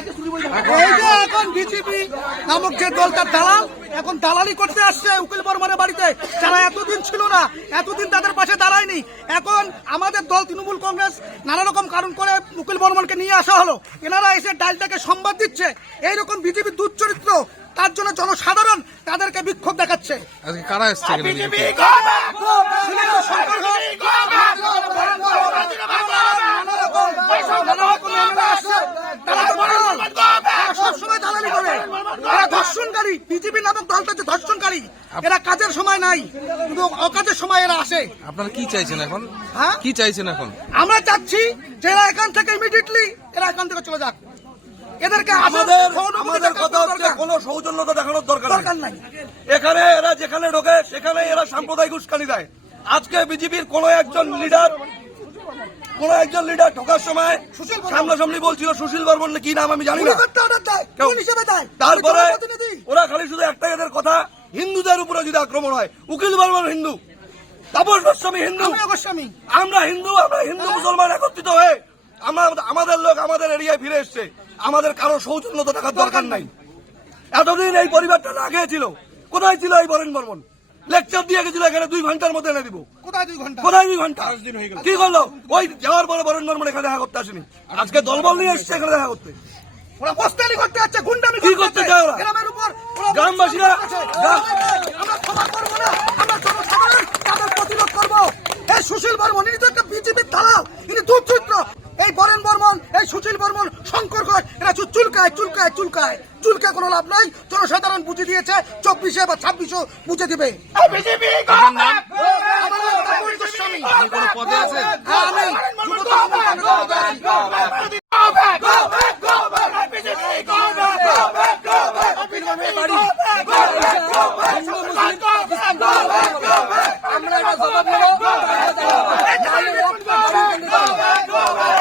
এই যে এখন বিজেপি নামক যে দলটার দালাল এখন দালালি করতে আসছে উকিল বর্মনের বাড়িতে। যারা এতদিন ছিল না এতদিন তাদের পাশে দাঁড়ায়নি। এখন আমাদের দল তৃণমূল কংগ্রেস নানা রকম কারণ করে উকিল বর্মনকে নিয়ে আসা হলো। এনারা এসে ডালটাকে সংবাদ দিচ্ছে। এইরকম বিজেপি দুশ্চরিত্র তার জন্য জনসাধারণ তাদেরকে বিক্ষোভ দেখাচ্ছে। আজকে কারা এসছে এখানে বিজেপি সিলেট শঙ্কর ঘোষ, নানা রকম- নানা রকম এমএলএ আসছে। তারা তো দালাল। তারা সবসময় দালালি করে এরা ধর্ষণকারী বিজেপি নামক দলটা যে ধর্ষণকারী এরা কাজের সময় নাই কিন্তু অকাজের সময় এরা আসে। আপনারা কি চাইছেন এখন? হ্যাঁ? কি চাইছেন এখন? আমরা চাচ্ছি যে এরা এখান থেকে ইমিডিয়েটলি এরা এখান থেকে চলে যাক। এদেরকে আমাদের আমাদের কথা হচ্ছে কোনো সৌজন্যতা দেখানোর দরকার দরকার নাই। এখানে এরা যেখানে ঢোকে সেখানে এরা সাম্প্রদায়িক উস্কানি দেয়। আজকে বিজেপির কোন একজন লিডার কোন একজন লিডার ঢোকার সময়। সামনাসামনি বলছিল সুশীল বর্মন কি নাম আমি জানি না। তারপরে। ওরা খালি শুধু একটাই এদের কথা হিন্দুদের উপরে যদি আক্রমণ হয় উকিল বর্মন হিন্দু তাপস গোস্বামী হিন্দু গোস্বামী। আমরা হিন্দু আমরা হিন্দু মুসলমান একত্রিত হয়ে আমরা আমাদের লোক আমাদের এরিয়ায় ফিরে এসছে। আমাদের কারও সৌজন্যতা দেখার দরকার নাই। এতদিন এই পরিবারটা না ছিল। কোথায় ছিল এই বরেন বর্মন? লেকচার দিয়ে গেছিল এখানে দুই ঘণ্টার মধ্যে এনে দিব। কোথায় দুই ঘণ্টা? কোথায় দুই ঘণ্টা? কি করল? ওই যাওয়ার পরে বরেন বর্মন এখানে দেখা করতে আসেনি। আজকে দলবল নিয়ে এসছে এখানে দেখা করতে। ওরা বস্তানি করতে যাচ্ছে গুন্ডামি কি করতে করতে যাচ্ছে। চায় ওরা? গ্রামের উপর ওরা গ্রামবাসীরা- বস্তানি করছে। গ্রাম- আমরা ক্ষমা করব না আমরা জনসাধারণ তাদের প্রতিরোধ করব। এই সুশীল বর্মন ইনি তো একটা বিজেপির দালাল ইনি দুর্চরিত্র এই বরেন বর্মন এই সুশীল বর্মন শঙ্কর ঘোষ এরা চুলকায় চুলকায় চুলকায়। চুলকে কোনো লাভ নাই জনসাধারণ বুঝে দিয়েছে চব্বিশে বা ছাব্বিশে বুঝে দিবে। আপনার নাম আমার নাম তাপস গোস্বামী। আপনি কোনো পদে আছেন হ্যাঁ, আমি যুব তৃণমূল কংগ্রেসের পদে আছি। আমরা এটা জবাব নেব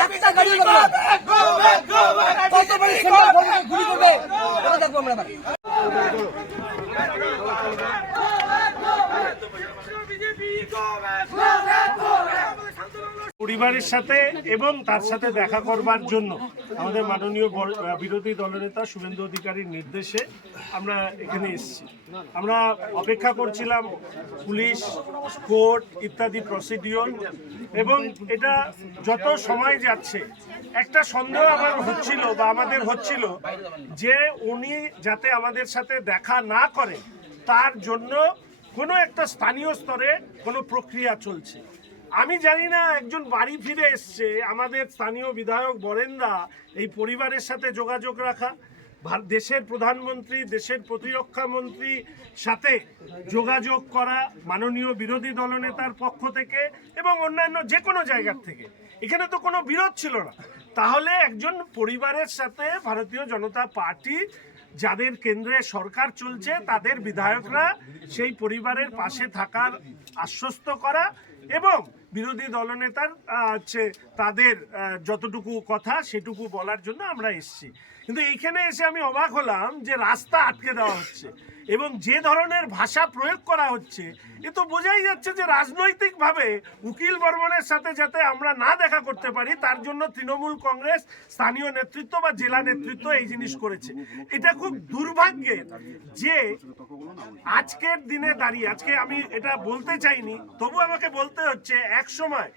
একটা গাড়ি কত বড় সেন্টার গুলি করবে আমরা এবার। পরিবারের সাথে এবং তার সাথে দেখা করবার জন্য। আমাদের মাননীয় বর- বিরোধী দলনেতা শুভেন্দু অধিকারীর নির্দেশে আমরা এখানে এসেছি। আমরা অপেক্ষা করছিলাম পুলিশ, কোর্ট ইত্যাদি প্রসিডিওর এবং এটা যত সময় যাচ্ছে, একটা সন্দেহ আমার হচ্ছিল বা আমাদের হচ্ছিল যে উনি যাতে আমাদের সাথে দেখা না করে, তার জন্য কোনো একটা স্থানীয় স্তরে কোনো প্রক্রিয়া চলছে। আমি জানি না, একজন বাড়ি ফিরে এসছে। আমাদের স্থানীয় বিধায়ক বরেন্দা এই পরিবারের সাথে যোগাযোগ রাখা। দেশের প্রধানমন্ত্রী, দেশের প্রতিরক্ষা মন্ত্রী সাথে যোগাযোগ করা মাননীয় বিরোধী দলনেতার পক্ষ থেকে এবং অন্যান্য যে কোনো জায়গার থেকে। এখানে তো কোনো বিরোধ ছিল না। তাহলে একজন পরিবারের সাথে ভারতীয় জনতা পার্টি যাদের কেন্দ্রে সরকার চলছে তাদের বিধায়করা সেই পরিবারের পাশে থাকার আশ্বস্ত করা এবং বিরোধী দলনেতার হচ্ছে তাদের যতটুকু কথা সেটুকু বলার জন্য আমরা এসেছি। কিন্তু এইখানে এসে আমি অবাক হলাম যে রাস্তা আটকে দেওয়া হচ্ছে এবং যে ধরনের ভাষা প্রয়োগ করা হচ্ছে, এ তো বোঝাই যাচ্ছে যে রাজনৈতিকভাবে উকিল বর্মনের সাথে যাতে আমরা না দেখা করতে পারি, তার জন্য তৃণমূল কংগ্রেস, স্থানীয় নেতৃত্ব বা জেলা নেতৃত্ব এই জিনিস করেছে। এটা খুব দুর্ভাগ্যের যে আজকের দিনে দাঁড়িয়ে, আজকে আমি এটা বলতে চাইনি, তবু আমাকে বলতে হচ্ছে এক সময়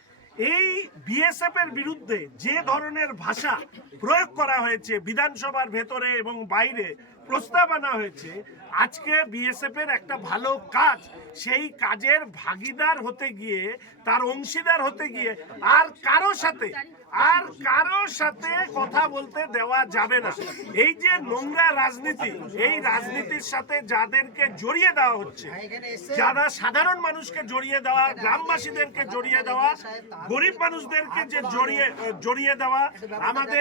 এই বিএসএফ এর বিরুদ্ধে যে ধরনের ভাষা প্রয়োগ করা হয়েছে বিধানসভার ভেতরে এবং বাইরে প্রস্তাব আনা হয়েছে আজকে বিএসএফ এর একটা ভালো কাজ, সেই কাজের ভাগিদার হতে গিয়ে, তার অংশীদার হতে গিয়ে আর কারও সাথে, আর কারও সাথে কথা বলতে দেওয়া যাবে না। এই যে নোংরা রাজনীতি, এই রাজনীতির সাথে যাদেরকে জড়িয়ে দেওয়া হচ্ছে, যারা সাধারণ মানুষকে জড়িয়ে দেওয়া, গ্রামবাসীদেরকে জড়িয়ে দেওয়া, গরিব মানুষদেরকে যে জড়িয়ে জড়িয়ে দেওয়া, আমাদের